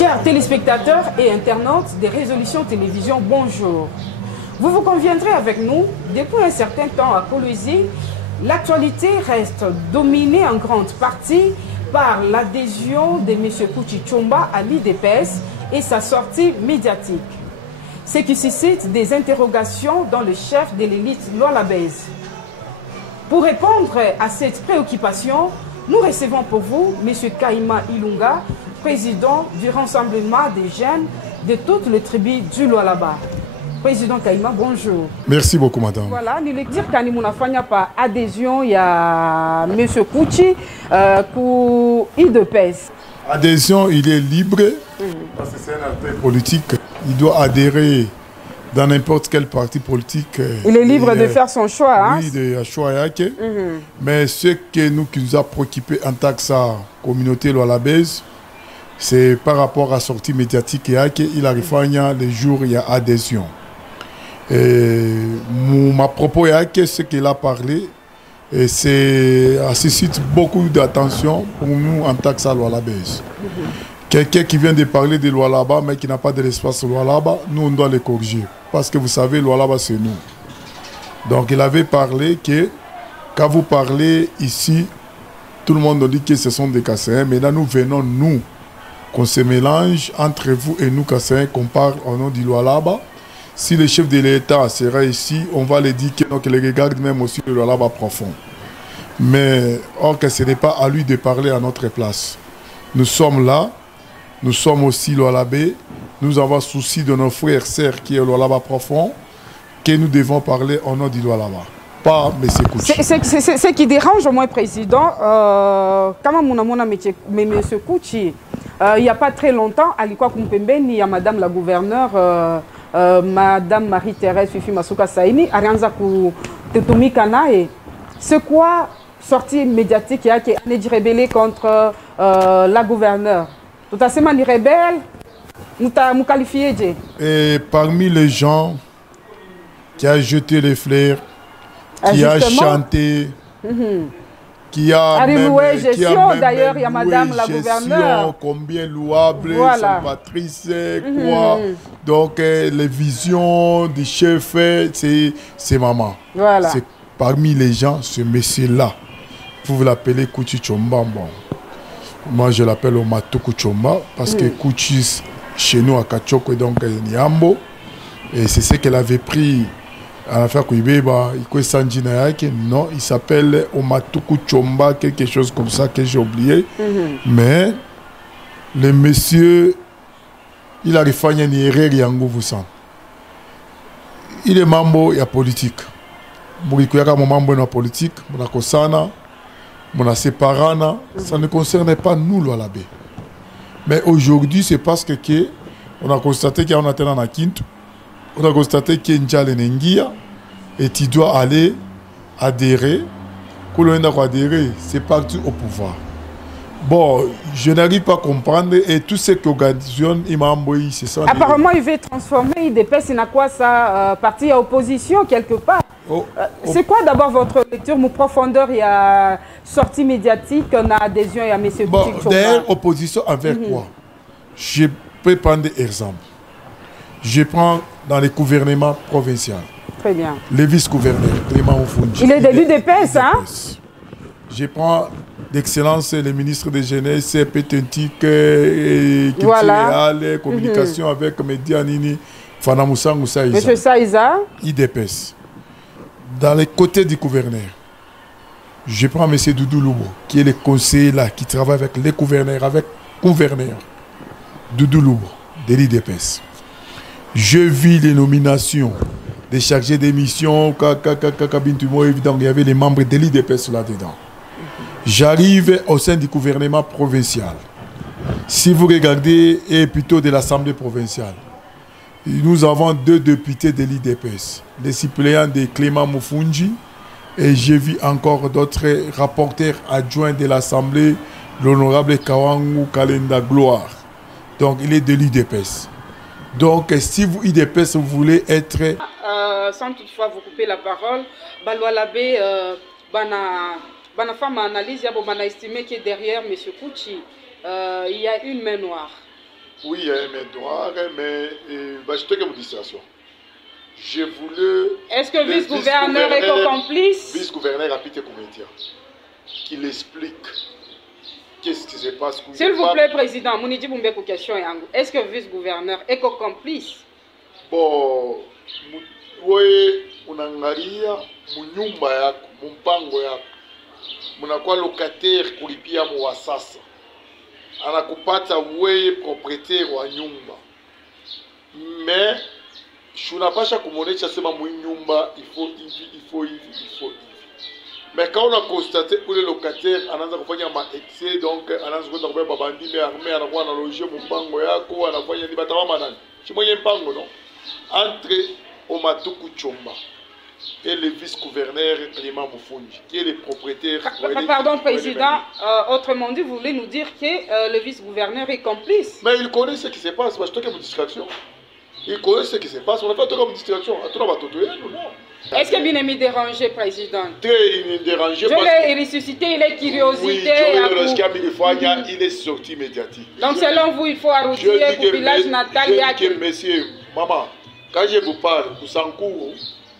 Chers téléspectateurs et internautes des résolutions télévision, bonjour. Vous vous conviendrez avec nous, depuis un certain temps à Kolwezi, l'actualité reste dominée en grande partie par l'adhésion de M. Kouchi Tshomba à l'IDPS et sa sortie médiatique. Ce qui suscite des interrogations dans le chef de l'élite Lualabese. Pour répondre à cette préoccupation, nous recevons pour vous M. Kaïma Ilunga, président du Rassemblement des jeunes de toutes les tribus du Lualaba. Président Kaïma, bonjour. Merci beaucoup, madame. Voilà, nous lecture Kani Mounafanya par adhésion, il y a M. Kouchi pour IDPS. Adhésion, il est libre, parce que c'est un acteur politique. Il doit adhérer dans n'importe quel parti politique. Il est libre de faire son choix. Oui, de choix. Mais ce qui nous a préoccupé en tant que sa communauté Lualabese, c'est par rapport à la sortie médiatique. Il arrive les jours, il y a adhésion. Et ma propos, ce qu'il a parlé, et ça suscite beaucoup d'attention pour nous en tant que ça Lualabese. Quelqu'un qui vient de parler de Lualaba, mais qui n'a pas de l'espace Lualaba, nous on doit le corriger. Parce que vous savez, Lualaba c'est nous. Donc il avait parlé que quand vous parlez ici, tout le monde dit que ce sont des Kasséens, mais là nous venons, nous, qu'on se mélange entre vous et nous Kasséens, qu'on parle au nom du Lualaba. Si le chef de l'État sera ici, on va lui dire qu'il regarde même aussi le Lualaba profond. Mais or que ce n'est pas à lui de parler à notre place. Nous sommes là, nous sommes aussi Lualabé, nous avons souci de nos frères et sœurs qui est Lualaba profond, que nous devons parler au nom du Lualaba, pas M. Kouchi. Ce qui dérange au moins, président, quand M. Kouchi, il n'y a pas très longtemps, à l'Ikwa Kumpembe, il y a Madame la gouverneure, Madame Marie-Thérèse Fifi Masuka Saini, Arianza Tutoumi Kanae. C'est quoi sortie médiatique qui a été rébellée contre la gouverneure? Tout à fait, les rebelles, nous qualifié. Et parmi les gens qui a jeté les fleurs, qui a chanté, qui a même d'ailleurs, il y a Madame la gouverneure. Combien louable, voilà. Patrice, quoi. Donc, les visions du chef, c'est maman. Voilà. C'est parmi les gens, ce monsieur-là. Vous l'appelez Kouchi Tshomba. Bon. Moi, je l'appelle Omatuku Tshomba parce que Kouchi, chez nous à Kachoko, donc Niambo. Et c'est ce qu'elle avait pris à l'affaire Kouibeba. Non, il s'appelle Omatuku Tshomba, quelque chose comme ça que j'ai oublié. Mais le monsieur, il a refait une erreur Yango Voussan. Il est membre de la politique. Il est membre de la politique, il ça ne concerne pas nous, Lualabé. Mais aujourd'hui, c'est parce que on a constaté qu'il y a un atteint à Kintu, on a constaté qu'il y a une Njale Nengia, et tu dois aller adhérer. Quand on a adhéré, c'est parti au pouvoir. Bon, je n'arrive pas à comprendre, et tout ce qui occasionne, il m'a envoyé, c'est ça. Apparemment, il veut transformer IDPS, il n'a quoi ça, parti à opposition quelque part. C'est quoi d'abord votre lecture, mon profondeur, il y a sortie médiatique, on a adhésion, il y a M. Kouchi Tshomba. D'ailleurs, opposition envers quoi? Je peux prendre des exemples. Je prends dans les gouvernements provinciaux. Très bien. Les vice-gouverneurs, Clément Ofunji. Il est de l'UDPS, hein? Je prends d'excellence les ministres de jeunesse, pétentique, culturelle, communication avec Medianini, Fana Moussa Saïza. M. Saïza. IDPS. Dans les côtés du gouverneur, je prends M. Doudou Loubo, qui est le conseiller là, qui travaille avec les gouverneurs, Doudou Loubo, de l'IDPS. Je vis les nominations des chargés d'émission, évidemment, il y avait les membres de l'IDPS là-dedans. J'arrive au sein du gouvernement provincial. Si vous regardez, et plutôt de l'Assemblée provinciale, nous avons 2 députés de l'IDPS, les suppléants de Clément Mufunji, et j'ai vu encore d'autres rapporteurs adjoints de l'Assemblée, l'honorable Kawangu Kalenda Gloire. Donc il est de l'IDPS. Donc si vous, IDPS, vous voulez être... sans toutefois vous couper la parole, Lualabé, femme analyse, il a estimé que derrière M. Kouchi, il y a une main noire. Oui, il y a un main noire, mais je te une distraction. Je voulais... Est-ce que vice-gouverneur est co-complice? Vice-gouverneur a pité comédien. Qu'il explique qu'est-ce qui se passe. S'il vous plaît, président, Mounidi Boumbe pour question. Est-ce que vice-gouverneur est co-complice? Bon, oui, unangalia munyumba yako, mumpango yako. Munakuwa locataire kulipia mwa sasa. Anakupata wewe propriétaire wa nyumba. Mais tunapasha kumuonesha sema mnyumba il faut. Mais quand on a constaté que le locataire anaanza kufanya ma excès, donc anaanza kwenda kubeba bandi mais armée anakuwa analoger mpango yako, anafanya ni batawama nani? Chimwenye mpango non? Entre Omatuku Chomba et le vice-gouverneur Clément Moufounji, qui est le propriétaire... Pardon, président, autrement dit, vous voulez nous dire que le vice-gouverneur est complice? Mais il connaît ce qui se passe, je te une distraction. Il connaît ce qui se passe, on n'a pas une distraction. Est-ce que Binemi dérangé, président? Très dérangé. Je l'ai ressuscité, il est curiosité. Oui, il est sorti médiatique. Donc selon vous, il faut arroser pour village natal. Je dis que monsieur, maman, quand je vous parle, pour Sankourou,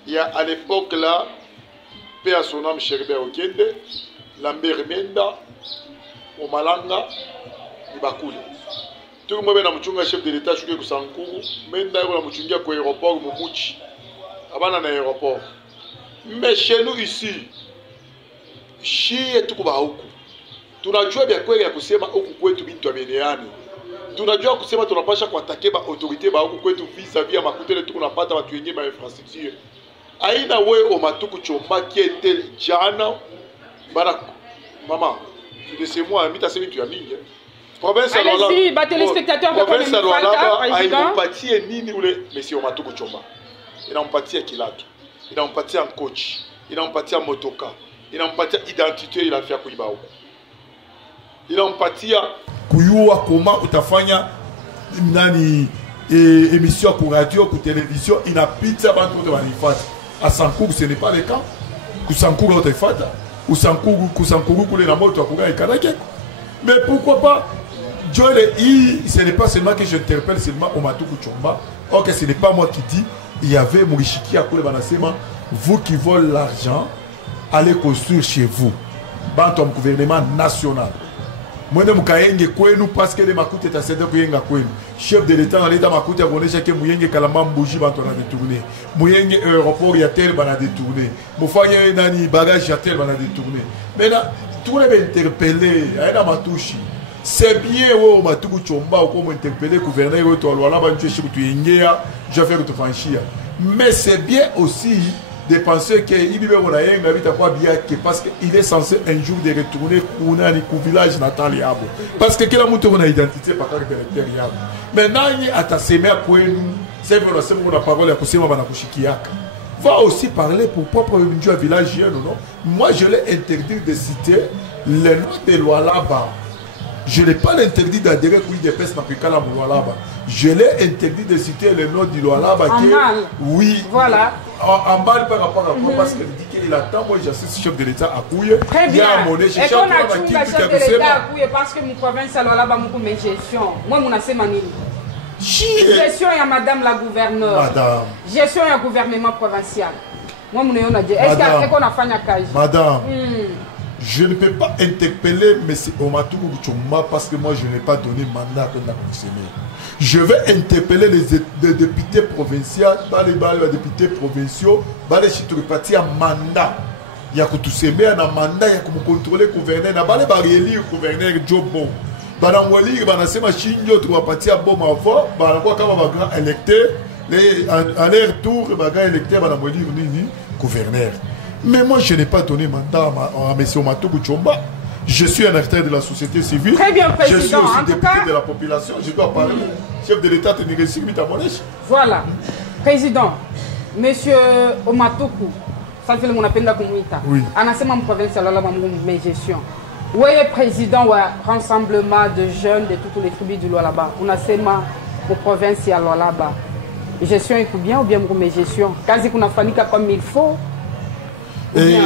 il y a à l'époque là, paix à son âme, Sherbert Okende, Lambert Menda, Omalanga, Ibakule. Tout le monde est un chef de l'État, je suis pour Sankourou, Menda est un pour l'aéroport, Moumouchi, avant l'aéroport. Mais chez nous ici, chez tout le monde, tunajua vya kweli ya kusema huku kwetu bintu ameniani. Tunajua kusema tunapasha kuatake ba autorité ba huku kwetu vis-à-vis ya makutele tuko napata watu wenyewe ba infrastructure. Aina wewe Omatuku Chomba qui était jana bana mama. Laissez-moi mita sema tu ya mingi. Province ya Lualaba. Allez-y, ba téléspectateurs de province ya Lualaba président. Aimpatie nini ule monsieur Omatuku Chomba. Inampatia kilato. Inampatia coach. Inampatia motoka. Inampatia identité il a fait kuiba huko. Inampatia kuyua koma utafanya nani émission pour radio pour télévision inapita bantu wote wanifata. À Sankourou ce n'est pas le cas. Ku Sankourou wote fata. Ku Sankourou kule na moto akuga ikanake. Mais pourquoi pas Joel ce n'est pas seulement que j'interpelle seulement Omatuku Chomba. Or que ce n'est pas moi qui dis, il y avait Mourishiki à Kule Banasema, vous qui volez l'argent, allez construire chez vous. Bantom gouvernement national. Moi je mukayenge kwenu parce que les makute est assez de kuyenga kwenu. Chef de l'État dans l'État makute akonesha ke muyenge kalamba mbuji bantu na détourné. Muyenge aéroport ya tel bana détourné. Mufanye nani bagage ya tel bana détourné. Maintenant tout le monde interpellé, aina matushi. C'est bien au Matuku Chomba ou comme interpellé gouverneur ou toi Lualaba tu es chez tu ingea, je vais te franchir. Mais c'est bien aussi de penser qu'il y a un parce qu'il est censé un jour de retourner pour un village natal. Parce que quelle a identité par le caractère. Maintenant, il y a ta semée pour nous. C'est vrai que la parole est pour va aussi parler pour propre village. Non? Moi, je l'ai interdit de citer le nom de Lualaba. Je n'ai pas l'interdit d'adhérer à des pestes africaines à Lualaba. Je l'ai interdit de citer le nom du Lualaba. Oui. Voilà. En bas par rapport à moi, parce qu'il dit qu'il attend, moi j'assiste chef de l'État à Kouye. Très bien. Et qu'on a tout la chef de l'État à Kouye parce que mon province à Lualaba, mon gestion. Moi, mon assez manille. Gestion à madame la gouverneure. Madame. Gestion à gouvernement provincial. Moi, mon est-ce qu'on a fait un cas? Madame. Je ne peux pas interpeller M. Omatuku Chomba parce que moi je n'ai pas donné mandat à la commissionnaire. Je vais interpeller les députés provinciaux, les députés provinciaux, les chitourepatis à mandat. Il y a que tout ces maires un mandat, il y a que contrôler le gouverneur, il y a élire le gouverneur Jobo. Il y a que machine, il y a que bon avant, il y a que grand électeur, à leur tour, il y a un électeur, il y a un gouverneur. Mais moi, je n'ai pas donné mandat à M. Omatuku Chomba. Je suis un acteur de la société civile. Très bien, président. Je suis aussi député de la population. Je dois parler. Chef de l'État, tu n'es pas Voilà. Président, M. Omatuku, ça fait le mon appel de la communauté. Oui. En assemblée province, alors là, mes gestion. Où est le président ou rassemblement de jeunes de toutes les tribus du Lualaba? On a seulement aux provinces à Lualaba. Gestion est bien ou bien mes gestion? Quasi qu'on a fallu comme il faut. Et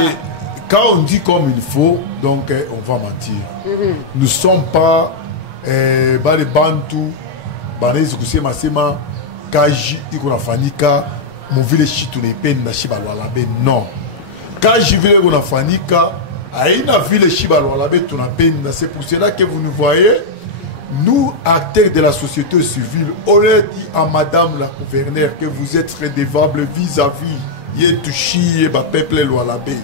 quand on dit comme il faut, donc on va mentir. Nous ne sommes pas les Bantous banaizi kusema sema kaji iko nafanyika muvile shi tunaipenda shi balwalabe non. Kaji vile iko nafanyika aina vile shi balwalabe tunapenda. C'est pour cela que vous nous voyez, nous acteurs de la société civile, on a dit à madame la gouverneure que vous êtes redevable vis-à-vis yetushi et ba peuple lwalabe.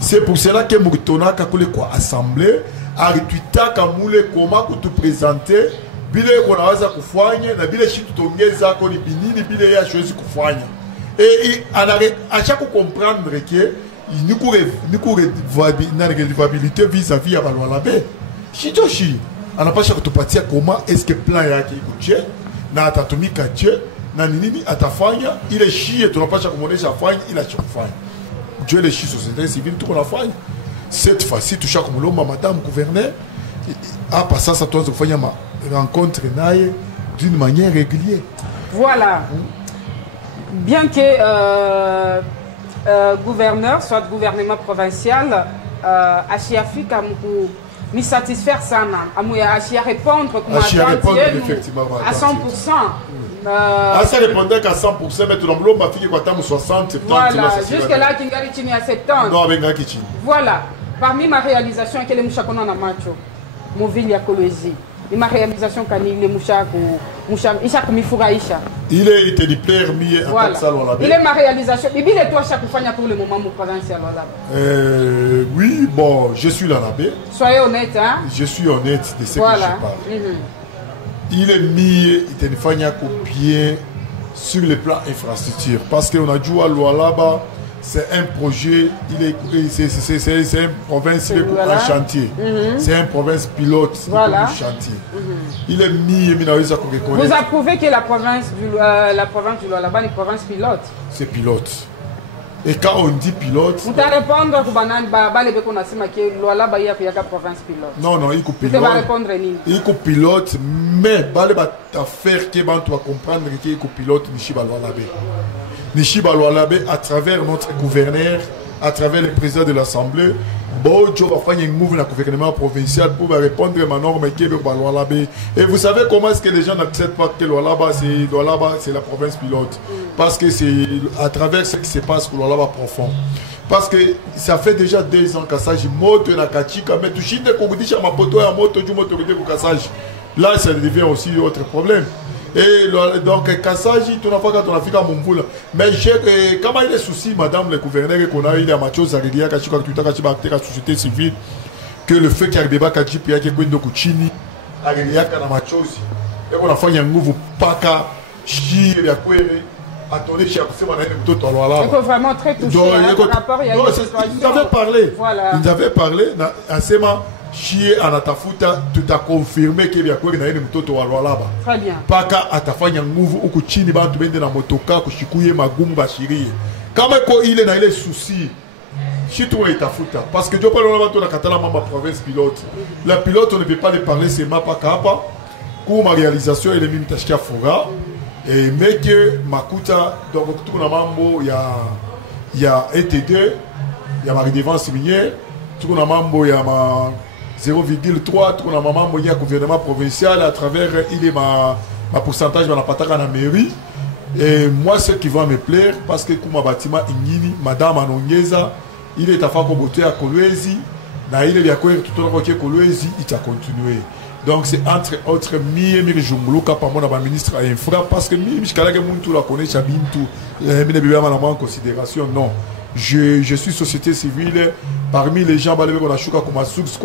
C'est pour cela que Mouritona kakule kwa assemblée arituita kamule comment que tu présenter bile konawaza kufanya na bile shitu tongeza ko ni binini bile ya choisi kufanya et à chaque comprendre que ni ko redevabilité vis-à-vis ya balwalabe shitoshi anapasha kutupatia comment est-ce que plan yake ikuche na atatumika je na nini atafanya ile shie tunapasha kumuonesha afanye ila chakufanya Dieu les chi société civile tout qu'on a fait cette fois-ci tout chaque mulomba madame gouverneur a passé ça toi kufanya ma rencontre naye d'une manière régulière. Voilà. Bien que gouverneur soit gouvernement provincial Africa me satisfaire sana à répondre comme à 100%. Ça répondait qu'à 100%, mais tout le monde m'a fait quoi 60, 70. Voilà, jusque-là, Kingali à 70. Non, avec Kichini. Voilà, parmi ma réalisation, quelle est Mouchakona Namacho, mon ville à Kolwezi. Et ma réalisation, quand il est Mouchak Mifura Isha. Il était du permis à tant salon là. Il est ma réalisation. Et bien, toi, chaque fois, pour le moment, mon provincial là. Oui, bon, je suis là là-bas. Soyez honnête, hein. Je suis honnête de ce que je parle. Il est mis bien sur le plan infrastructure parce qu'on a joué à Lualaba, c'est un projet, c'est une province en chantier, c'est une province pilote en chantier. Il est mis Vous approuvez que la province du Lualaba est une province pilote? C'est pilote. Et quand on dit pilote... Vous allez répondre que Lualaba est une province pilote. Non, non, il est pilote. Vous allez répondre il est pilote, mais il va faire que tu vas comprendre qu'il est pilote Nishiba Lualaba. Nishiba Lualaba, à travers notre gouverneur, à travers le président de l'Assemblée, Bojo va faire un mouvement dans le gouvernement provincial pour répondre à ma norme qui est Lualaba. Et vous savez comment est-ce que les gens n'acceptent pas que Lualaba c'est la province pilote? Parce que c'est à travers ce qui se passe que Lualaba profond. Parce que ça fait déjà 2 ans que ça j'ai moto na kachika mais tu chine kogudisha mapoto ya moto du moto de Kassage. Là ça devient aussi autre problème. Et donc Kassage tu n'as pas quand on a fait à Mumvula. Mais comment il est souci madame le gouverneur qu'on a eu à Machos Arelia kachika tu t'as kachika acteur société civile que le fait qu'il y a des bakachi puis qu'il y a kwendo kuchini Arelia kana Machos et qu'on a fait un nouveau paka chi ya kwere. Il faut vraiment très toucher. Ils avaient parlé. Voilà. Ils avaient parlé. Chier en atafuta, tout a confirmé qu'il y a quoi dans une moto à Lualaba. Très bien. Paka atafanya nguvu huku chini bantu bende na motoka kushikuye magumu bashirie. Kama il est dans les soucis. Chitu itafuta parce que Dieu parle là bantu na katala mama province pilote. La pilote on ne peut pas les parler c'est ma paka hapa. Pour ma réalisation elle est mimi tashkia fora. Et mais que Makuta, donc tout le mambo, il y a ET2, il y a ma redevance minière, tout le mambo, il y a ma 0,3, tout le mambo, il y a le gouvernement provincial, à travers il est ma pourcentage de la pataka dans la mairie. Et moi, ce qui va me plaire, parce que comme bâtiment Ingini, Madame Anongeza, il est à faire à Kolwezi, il est à tout le monde Kolwezi, il a continué. Donc c'est entre autres Mie Jumluka par mon ministre à infra parce que Michkalage Muntu la connaît Chabintu en considération non. Je suis société civile parmi les gens balé qu'on a chouka comme source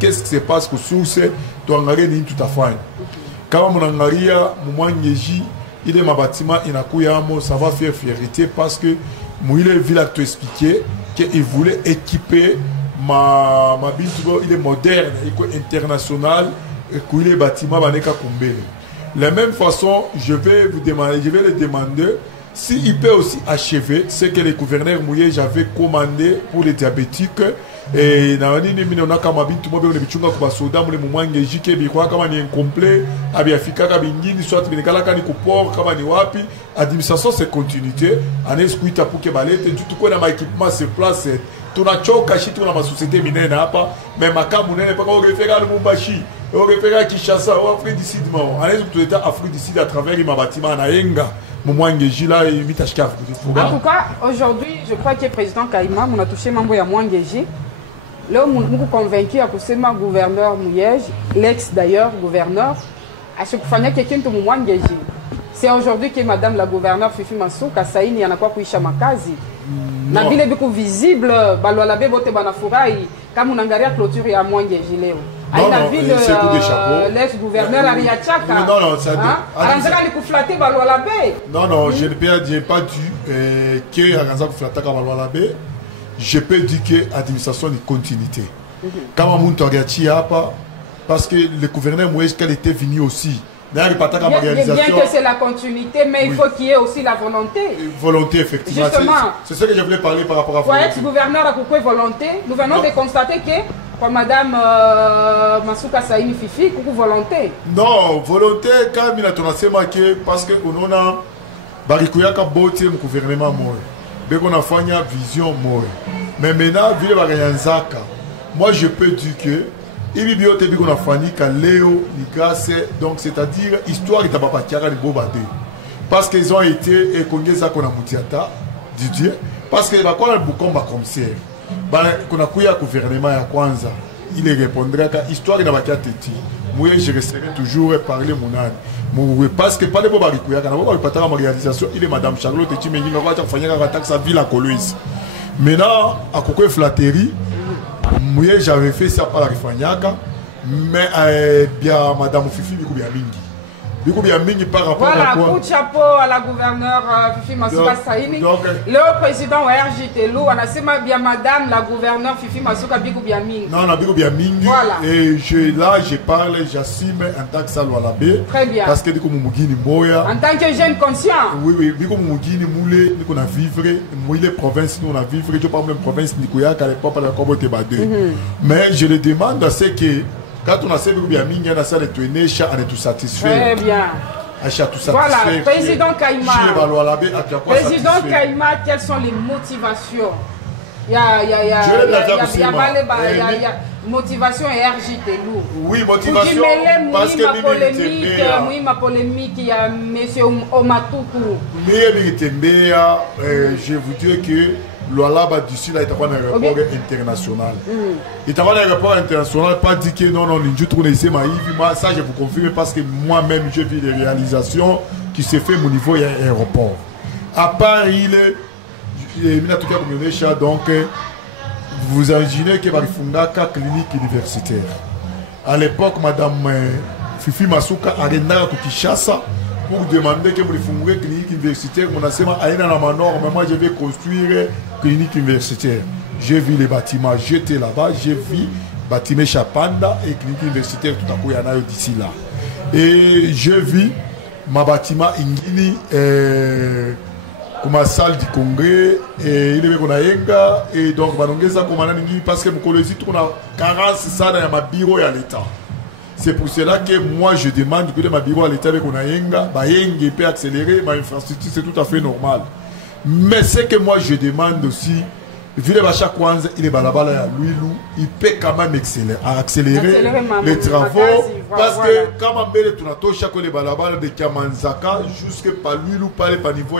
qu'est-ce qui se passe que source tu engagé ni tout à fait. Quand mon angaria moment nyeji il est ma bâtiment inakuyamo ça va faire fierté parce que Mouile ville te expliquer qu'il voulait équiper ma bintu il est moderne il est international et que les bâtiments baneka kumbele. De la même façon, je vais le demander s'il peut aussi achever ce que les gouverneurs mouillés j'avais commandé pour les diabétiques et na nini mimi naona kama bintu mobe on bichunga kwa soda mule mumwange jike bi kwa kama ni incomplet abiafika ka bingini soit binekala kani ku port kama ni wapi administration c'est continuité aneskuita pour que balete tout quoi na ma équipement se place tunachoka shi tuna ma société minene hapa mais makamu nene paka ongefeka Lubumbashi au repéré à Kinshasa, au Afrique du Sud, on est tout l'état Afrique du Sud à travers les bâtiments à Yenga, Mwangejila et Mitashka. En tout cas, aujourd'hui, je crois que le président Kaïma, on a touché membre à Mwangeji. Là, on est convaincu que c'est le gouverneur Mouyej, l'ex d'ailleurs gouverneur, à ce qu'il fallait quelqu'un de Mwangeji. C'est aujourd'hui que madame la gouverneure Fifi Masuka Saini y en a quoi kuisha makazi. Na vile biko visible balo la bebote banafurahi kama unaangalia clôture ya Mwangeji leo. Aina vile l'ex-gouverneur Ariachaka. Non, ça Aranzaka likuflater balo la bé. Non, je n'ai pas dit que Aranzaka flataka balo la bé. Je peux dire que l'administration de continuité. Quand on a parce que le gouverneur Moïse, qu'elle était venu aussi. Bien que c'est la continuité, mais il faut qu'il y ait aussi la volonté. Volonté, effectivement. C'est ce que je voulais parler par rapport à volonté. Pour être gouverneur à couper volonté, nous venons de constater que, comme Madame Masuka Saini Fifi, coucou volonté. Non, volonté, quand il a tourné marqué, parce que on a barikouya ka boté mon gouvernement moi. Dès qu'on a fait une vision moi. Mais maintenant, vu le moi je peux dire que il y a des gens qui ont Léo, donc c'est-à-dire histoire de Papa Kiara de Bobade. Parce qu'ils ont été et qu'on a Moutiata, Didier, parce que quand on a beaucoup de commissaire, qu'on a couillé à gouvernement à Kwanza, il répondrait que l'histoire de Papa Teti, moi je resterai toujours parler mon âne. Parce que pas de Boba Rikouya, quand on a pas de réalisation, il est Madame Charlotte et Timéni, on va faire une attaque sa ville à Coloise. Maintenant, à Koko Flatterie, moi j'avais fait ça par la Rifanyaka, mais bien Madame Fifi Bikoubia Mingi par rapport à quoi. Voilà, coup de chapeau à la gouverneure Fifi Masuka Saini. Le président RJT Lou, on a dit bien Madame la gouverneure Fifi Masuka Bikoubia Mingi. Non, Bikoubia Mingi. Voilà. Et là, je parle, j'assume en tant que Salwalabé. Très bien. Parce que Biko Mumugini Moya. En tant que jeune conscient. Oui, Biko Mumugini Moulé, nous a vivre. Moi, les provinces, nous on a vivre. Je parle même province Nikoya, car les peuples de la Kobote Badé. Mais je le demande, c'est que. Quand on a fait bien mingi, on a ça de tourner, on est tout satisfait. Très bien. Voilà, président Kaïma. Président Kaïma, quelles sont les motivations? Il y a motivation et RJT lourd. Oui, motivation. Parce que ma polémique, il y a M. Omatoukou. Je vous dis que l'Oualaba d'ici là, il y a un aéroport international. Il y a un aéroport international, pas dit que non, je trouve ici, ça je vous confirme parce que moi-même je vis les réalisations qui se fait au niveau de l'aéroport. À part, il est donc vous imaginez que Barifunda a clinique universitaire. À l'époque, Madame Fifi Masuka a rendu Kinshasa pour demander que vous fondez clinique universitaire. Mon enseignement a été dans ma norme, moi je vais construire clinique universitaire. J'ai vu les bâtiments, j'étais là-bas, j'ai vu bâtiment Chapanda et clinique universitaire tout à coup il y en a d'ici là. Et j'ai vu ma bâtiment Ingini comme ma salle du congrès et il est qu'on a yenga et donc ça parce que mon collègue on a 40 ça dans ma bureau à l'état. C'est pour cela que moi je demande que ma bureau à l'état avec on a yenga peut accélérer ma infrastructure, c'est tout à fait normal. Mais ce que moi je demande aussi, vu les chaque Kwanza, il est balabala à Louilou, il peut quand même accélérer les travaux parce que quand on met tout nato chaque les balabala de Kamanzaka jusque par Louilou par le niveau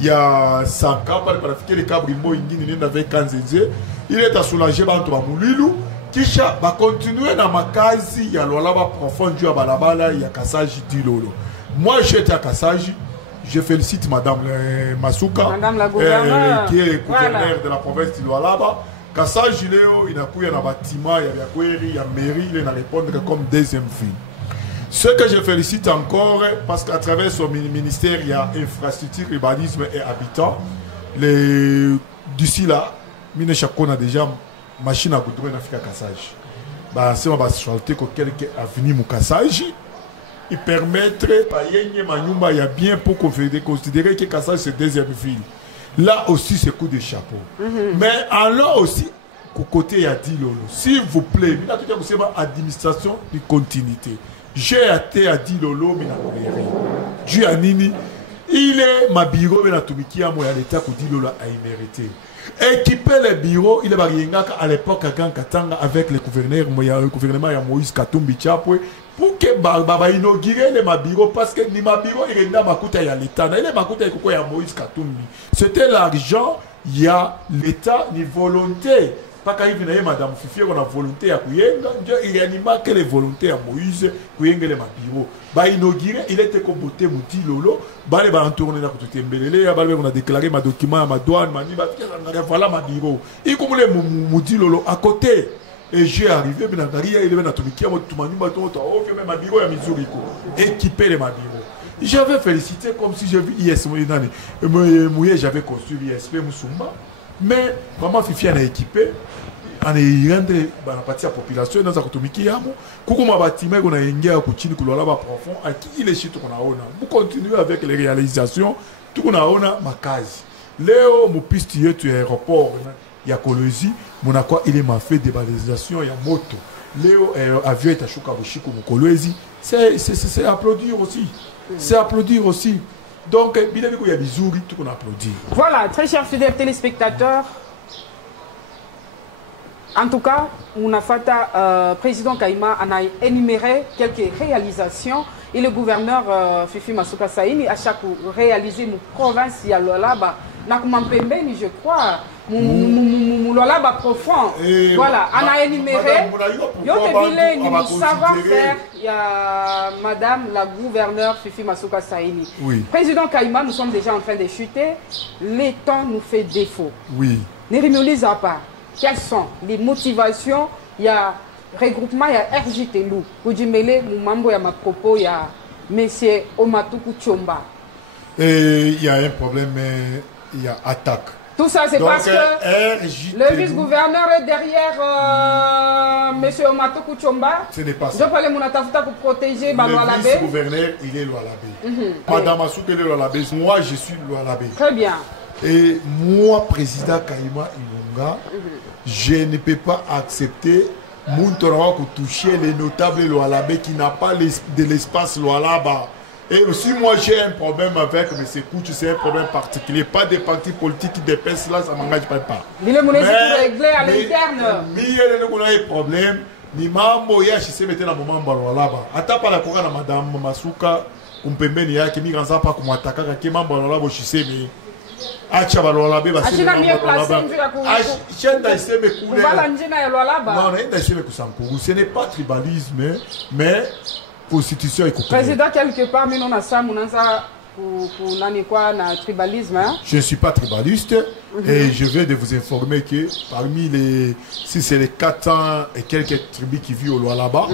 il y a 100 cas par les cabrimbo ingini avec Kanzeze, il est à soulager bantu ba Louilou kisha va continuer dans ma case, il y a l'olaba profond du balabala, il y a Kasaji Dilolo. Moi j'étais à Kasaji. Je félicite Madame Masuka, Madame la gouverneure, qui est gouverneur de la province de Lualaba. Kassa Giléo, il y a un bâtiment, il y a mairie, il y a répondre comme deuxième ville. Ce que je félicite encore, parce qu'à travers son ministère, il y a infrastructure, urbanisme et habitants. D'ici là, Mine Chakon a déjà machine à goudron en Afrique à Kassage. C'est on va se que quelqu'un a venu mon Kassage. Il permettrait il y a bien pour considérer que Kassage c'est deuxième ville. Là aussi c'est coup de chapeau. Mais alors aussi côté il y a dit Lolo, s'il vous plaît, il y a une administration de continuité. J'ai été à dit Lolo mais il est ma bureau mais la Tumiki à moi à l'état que dit Lolo a mérité. Équiper les bureaux, il est à l'époque avec le gouvernement de Moïse Katumbi Chapwe pour que Baba inaugure les bureaux parce que ni ma bureau il est makuta ya l'État, il est makuta ya Moïse Katumbi. C'était l'argent, il y a l'État ni volonté. Pas quand il vient Madame Fifi, on a volonté à Kuyenga, il anima que les volontés à Moïse Kuyenga les bureaux. Bah inauguré, il était comme beauté mouti lolo, bah les bah tourner là pour tout embeller, bah on a déclaré ma document, ma douane, ma ni bah voilà ma bureau. Il comme les mouti lolo à côté. Et j'ai arrivé, mais dans il est venu à Tomikia, moi tout manu bah tout, oh fait même ma bureau à Missouri, équipé les ma bureau. J'avais félicité comme si j'ai vu IS Molinani. Moi j'avais construit ISP Moussumba. Mais maman Fifi a équipé, on est rentré dans la partie de la population, dans la Kotomiki Yamo, Koukouma Batime, on a engagé à Kouchini, Koulola profond, à qui il est chez tout qu'on a. Vous continuez avec les réalisations, tout qu'on a ma case. Léo, mon pistier, tu es aéroport, il y a Kolosi, mon aqua, il est ma fait des balisations, il y a moto. Léo, avion est à Choukabushiko, mon Kolosi, c'est applaudir aussi. C'est applaudir aussi. Donc, il y a des jours tout qu'on applaudit. Voilà, très chers fidèles téléspectateurs. En tout cas, président Kaïma en a énuméré quelques réalisations. Et le gouverneur Fifi Masuka Saini, à chaque réalisé une province, il y a Lolaba, Nakumampembeni, je crois, Lolaba profond. Voilà, on a énuméré. Il y a un savoir-faire. Il y a Madame la gouverneure Fifi Masuka Saini. Oui. Président Kaïma, nous sommes déjà en train de chuter. Le temps nous fait défaut. Oui. Ne remuolise pas. Quelles sont les motivations? Il y a regroupement, il y a RJT Lou. Kujimele, Moumambo, il y a ma propos, il y a Monsieur Omatuku Chomba. Et il y a un problème, mais il y a attaque. Tout ça, c'est parce que le vice-gouverneur est derrière Monsieur Omatuku Chomba. Ce n'est pas ça. Je parle de mon attaque pour protéger le Loalabé. Le vice-gouverneur, il est Loalabé. Madame Assouk, il est Loalabé. Moi, je suis Loalabé. Très bien. Et moi, président Kaïma Ilunga, je ne peux pas accepter Mountorawa pour toucher les notables Loalabé qui n'a pas de l'espace Loalaba. Et aussi, moi, j'ai un problème avec M. Kouch, c'est un problème particulier. Pas des partis politiques qui dépassent là, ça ne m'engage pas. Mais le monnaie, c'est réglé à l'interne. Mais il y a des problèmes. Ni mambo ya je mettre dans moment Loalaba. Attends pas la courant à Madame Masuka, Kumpembe ni yake, mi ganza pas comme attaquer qui mambo Loalaba, je sais, mais. Acha Loalaba, bah c'est bien placé. Ce n'est pas tribalisme, mais constitution est président quelque part, mais non à ça, pour na tribalisme. Je ne suis pas tribaliste et je vais de vous informer que parmi les, si c'est les 400 et quelques tribus qui vivent au Loalaba,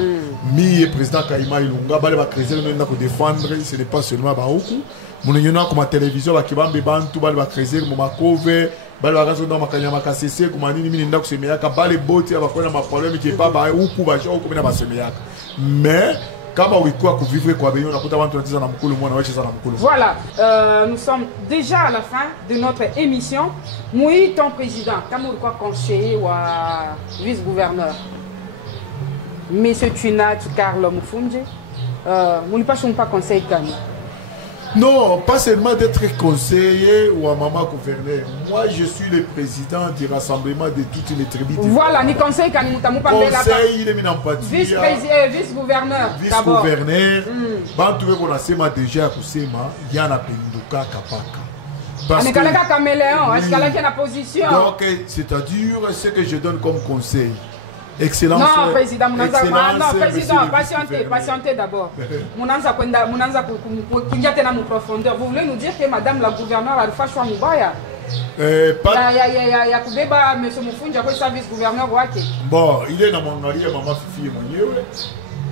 mi président Kaïma Ilunga, va créer le défendre, ce n'est pas seulement Baoukou. Mon union comme la télévision, la Kibambe Bantu, va créer mon Makove, va raison dans ma kanyama kasese, comme un nini n'indak se meyaka, va les bottes, va quoi ma problème qui est pas Baoukou, va jouer comme na se meyaka. Mais voilà, nous sommes déjà à la fin de notre émission. Moui, ton président, comme quoi conseiller ou vice-gouverneur, Monsieur Tunat, Carlo Moufoundje, nous ne passons pas conseil comme. Non, pas seulement d'être conseiller ou un maman gouverneur. Moi, je suis le président du rassemblement de toutes les tribus. Voilà, ni conseil quand nous pas conseil, il est mis en partie. Vice-gouverneur. Vice-gouverneur. Bantu qu'on a sema déjà à Kusema, il y a un Penduka Kapaka. Parce que caméléon, est-ce qu'elle a la position? Donc, c'est-à-dire ce que je donne comme conseil. Excellence. Non, président, non, président, patientez d'abord. Mounanza Koundiatena mon profondeur. Vous voulez nous dire que madame la gouverneure a fait choix Moubaya? Il y a Koubeba, monsieur Moufoundji, il y a service gouverneur Wake. Bon, il est dans mon mari, maman Fifi et mon yeux.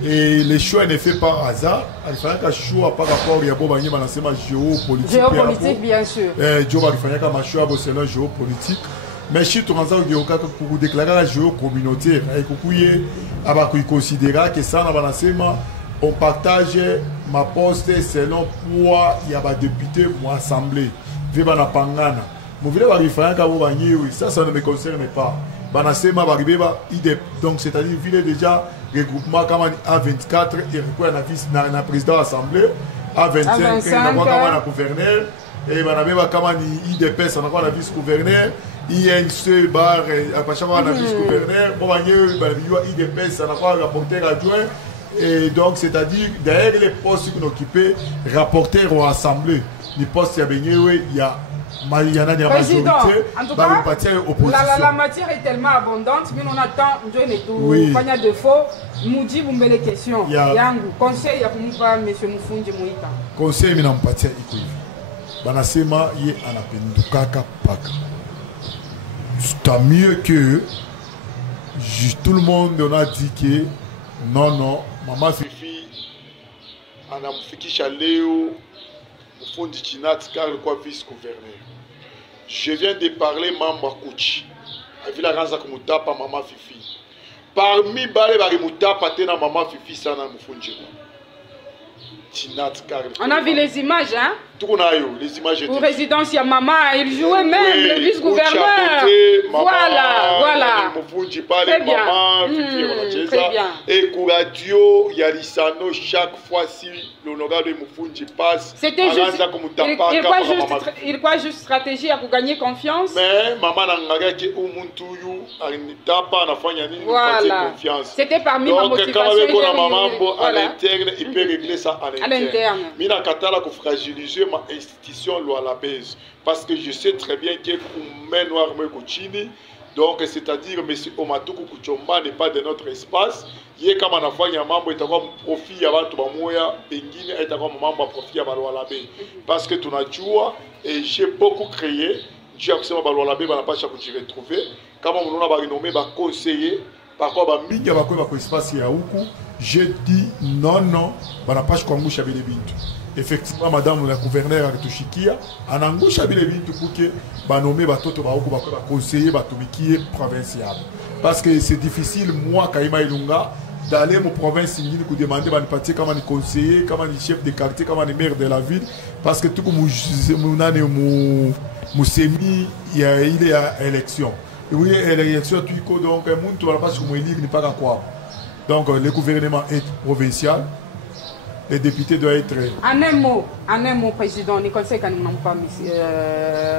Et le choix n'est fait par hasard. Il fallait qu'un choix par rapport à Yabobani, ma géopolitique. Géopolitique, bien sûr. Il fallait qu'un choix selon géopolitique. Mais si tu as déclaré la géocommunauté, il considère que ça, on partage ma poste selon poids, il y a des députés pour l'Assemblée. Ça, ça ne me concerne pas. Donc, c'est-à-dire qu'il est déjà regroupement A24 et un président de l'Assemblée, A25 et un gouverneur, et il y a un IDPS, un vice-gouverneur. INC bar à chaque fois on a vice-gouverneur bon il IDPS ça n'a pas rapporteur adjoint et donc c'est-à-dire derrière les postes qu'on occupait rapporteur ou assemblée les postes il y a il y en a des majorités en tout cas la matière est tellement abondante mais on attend oui. Pas de défaut nous dit vous me les questions yangu conseil ya kumpa monsieur Mufunji Muita conseil mina mpatia iko hivi banasema ye anapendukaka paka tant mieux que tout le monde on a dit que non maman Fifi anamfikisha leo Mufunji Chinat car quoi vice-gouverneur. Je viens de parler Mamba Kouchi. A vu la ranza kumutapa maman Fifi. Parmi bale bari mutapa tena maman Fifi sana Mufunji. On a vu les images, hein? Tout on a eu, les images. Pour résidence, il y a maman, il jouait même le vice-gouverneur. Voilà. Très bien. Très bien. Et Kouradio, il y a Lissano, chaque fois si l'honorable Mufunji passe, c'était juste. Il croit juste stratégie pour gagner confiance. Mais maman n'a qui Umuntuyu, voilà. C'était parmi ma motivation. Donc, quand maman à l'interne, il peut régler ça à l'interne. Mina Katala pour fragiliser ma institution Lualabès parce que je sais très bien que Koumen Noir Mekuchini, donc c'est-à-dire M. Omatuku Kuchomba n'est pas de notre espace. Il est comme un enfant, il y a un membre qui a un profit avant tout le monde, Pengine est un membre profit à Lualabé parce que tu as joué et j'ai beaucoup créé. J'ai absolument Lualabé, on n'a pas chaque fois retrouvé. Quand on a renommé, conseiller. Par contre, je dis non, effectivement, madame la gouverneure a Tushikia, en angouche avec les bintu pour que nommer Batoto conseiller Batomikie provincial. Parce que c'est difficile, moi, Kaima Ilunga, d'aller en province pour demander à partir comme un conseiller, comme un chef de quartier, comme un maire de la ville. Parce que tout comme Moussemi, il y a élection. Oui, l'élection, donc, le monde ne va pas se élire, n'est pas à quoi. Donc, le gouvernement est provincial. Les députés doivent être. En un mot, président, Nicole Sekan n'a pas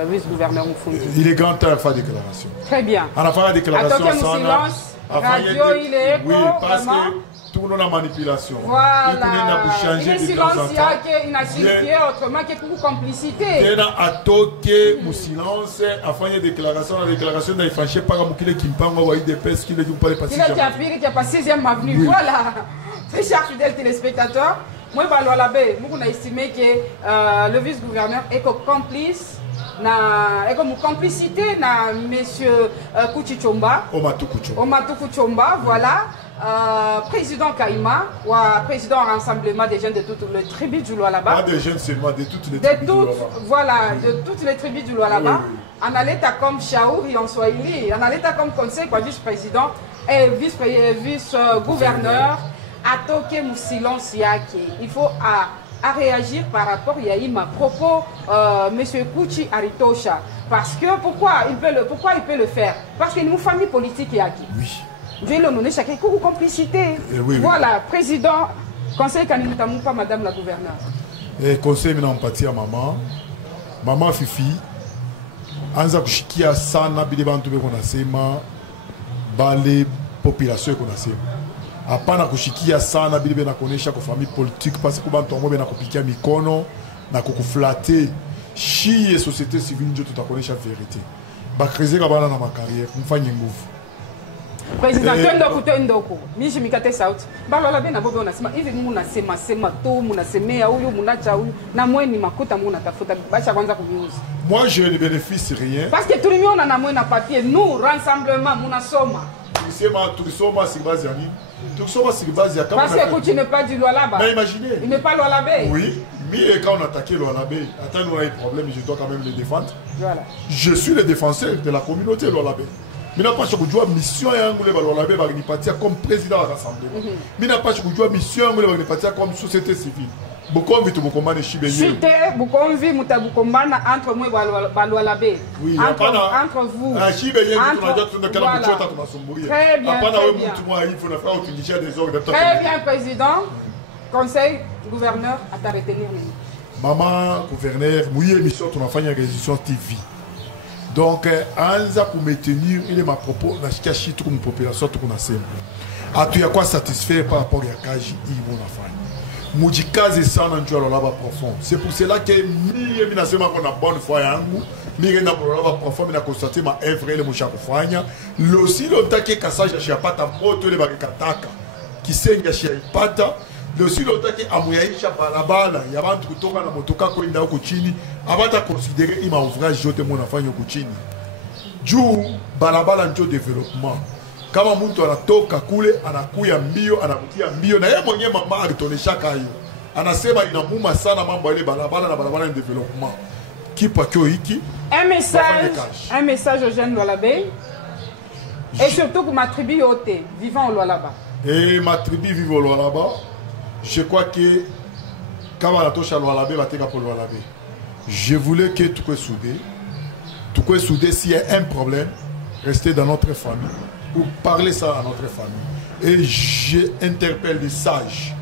vice-gouverneur Mufunji. Il est grand temps à faire déclaration. Très bien. À la fin de la déclaration, radio, il est écho. Oui, parce que tout le monde a manipulation. Voilà. Il est silencieux, il n'a signifié autrement que pour complicité. Il y a un toqué pour silence, à faire une déclaration, la déclaration n'a pas fait par Moukile Kimpango, ou des pestes qui ne jouent pas les passages. Il a pas 6e avenue. Voilà. Très chers fidèles téléspectateurs, moi, on a estimé que le vice-gouverneur est complice. Et comme complicité na monsieur Kuchichomba Omatuku Chomba, voilà, président Kaima ou président rassemblement des jeunes de toutes les tribus du Lualaba. Pas des jeunes seulement, de toutes les tribus du Lualaba. Voilà, de toutes les tribus du Lualaba. En alléta comme Chaouri en Swahili, en alléta comme conseil quoi vice-président et vice-gouverneur à toquer mon silence il faut à réagir par rapport à ma propos monsieur Kouchi Aritosha parce que pourquoi il peut le faire parce qu'il y a une famille politique qui oui je vais le nommer chacun pour complicité voilà président conseil Kanimutamu pas madame la gouverneure et conseil maintenant parti à maman Fifi anza kushikia sana bile bantu beko nasema bale population ko nasema hapana kushikia sana bile na kuonesha kwa famille politique parce que bantu ngombe na kupikia mikono na kukuflater shi société civile ndio tutakuonesha vérité ba krezeka bana na makarrière mfanye nguvu président ndoko mimi mikate sauti balola bena bobe unasema hivi mungu nasema sema tu munasemea huyu munacha huyu na mweni makuta mungu natafuta bacha kwanza kumiuza moi je ne bénéficie rien parce que tout le monde na mweni na papier nous rassemblement munasoma tulisoma sur base ya nini tulisoma sur base ya parce que tu n'es pas du Lualaba mais imaginez il n'est pas Lualabé oui mais quand on attaquait Lualabé attends nous on a des problèmes je dois quand même les défendre voilà je suis le défenseur de la communauté Lualabé. Je n'ai pas de mission comme président de l'Assemblée. Je n'ai pas de mission comme société civile. Beaucoup de gens qui entre moi et oui, entre vous. Très bien. Très bien, président. Conseil, gouverneur, à t'arrêter. Maman, gouverneur, oui, émission, tu as fait une résolution TV. Donc, Anza pour me tenir, il est ma propos, la chikashi, tout comme population, tout comme simple. A tu y a quoi satisfaire par rapport à Kaji, il mon affaire. Moudikaze sana njua lolaba profond. C'est pour cela que mie mina sema kona bonne foi yangu, mie na lolaba profond mina constater ma œuvre ile musha kufanya. Losi lotake kasaja shapata moto ile bakataka. Kisenga shapata. Losi lotake amuyaisha balabala ya bantu kutoka na motoka kwenda huko chini, abata considérer ima ouvrage yote mona fanya huko chini. Juu balabala ndio développement. Kama mtu anatoka kule anakuya mbio anakutia mbio na yeye mwenyewe mama alitonesha hiyo. Anasema inamuma sana mambo ile barabara na barabara de développement. Kipa kio hiki. Un message aux jeunes Lualabé et surtout pour ma tribu Ote vivant au Lualaba. Et ma tribu vivant au Lualaba, je crois que quand on a touché à Lualabé, va être pour Lualabé. Je voulais que tout soit soudé s'il y a un problème, rester dans notre famille. Pour parler ça à notre famille. Et j'interpelle les sages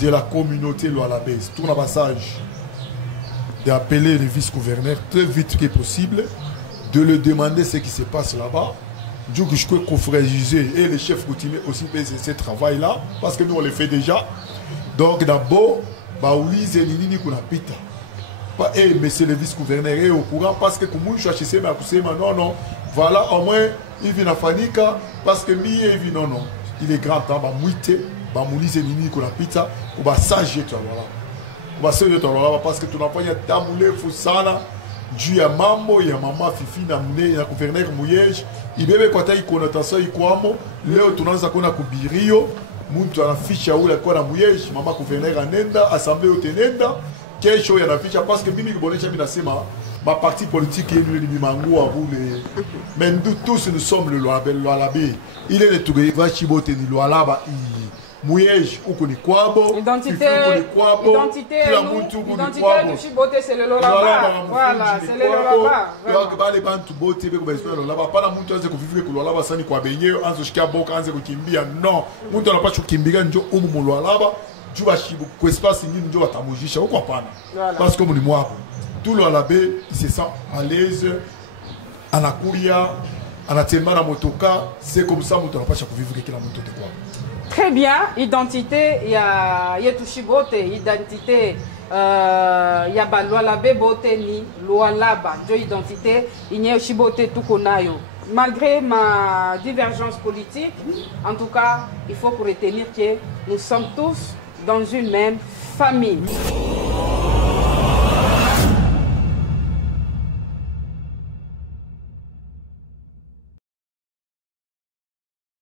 de la communauté lualabèse, tout le passage, d'appeler le vice-gouverneur très vite que possible, de lui demander ce qui se passe là-bas, du coup je peux confrégiser et les chefs coutumiers aussi faire ce travail-là, parce que nous on le fait déjà. Donc d'abord, Baouli Zenini Kunapita. Et monsieur le vice-gouverneur est au courant parce que comme je suis non, voilà au moins il vient à Fanika parce que mi il vient non il est grand temps ba muite ba mulise nini ko la pizza ou ba sage to voilà ou ba sage to voilà parce que tu n'as pas ya tamule fusana juu ya mambo ya mama fifi na mne ya gouverneur Muyej ibebe kwa tai connotation ikwamo leo tunaanza kuona kubirio mtu anaficha ule kwa na Muyej mama gouverneur anenda assemblée utenenda kesho yanaficha parce que mimi kibonesha mimi nasema ma parti politique est lui Mango à vous les mais nous tous nous sommes le Lualabé il est le Tougéva Chibote ni Lualaba Muyej ou koni kwabo identité du Chibote c'est le Lualaba voilà c'est le Lualaba donc ba les bantu bote be ko ba histoire Lualaba pas na mtu anze kuvivre ku Lualaba sani kwa benye anzo shikia boka anze kukimbia non mtu anapaswa kukimbia ndio umu Lualaba tu vas chibo ko espace ngini ndio watamujisha huko hapana parce que muli mwako tout le Lualabé il se sent à l'aise anakuya anatembea na motoka c'est comme ça mtu anapaswa kuvivre kila mtu tekwa. Très bien, identité ya yetu Chibote, identité ya ba Lualabé bote ni Lualaba, ndio identité inye Chibote tuko nayo. Malgré ma divergence politique, en tout cas, il faut retenir que nous sommes tous dans une même famille.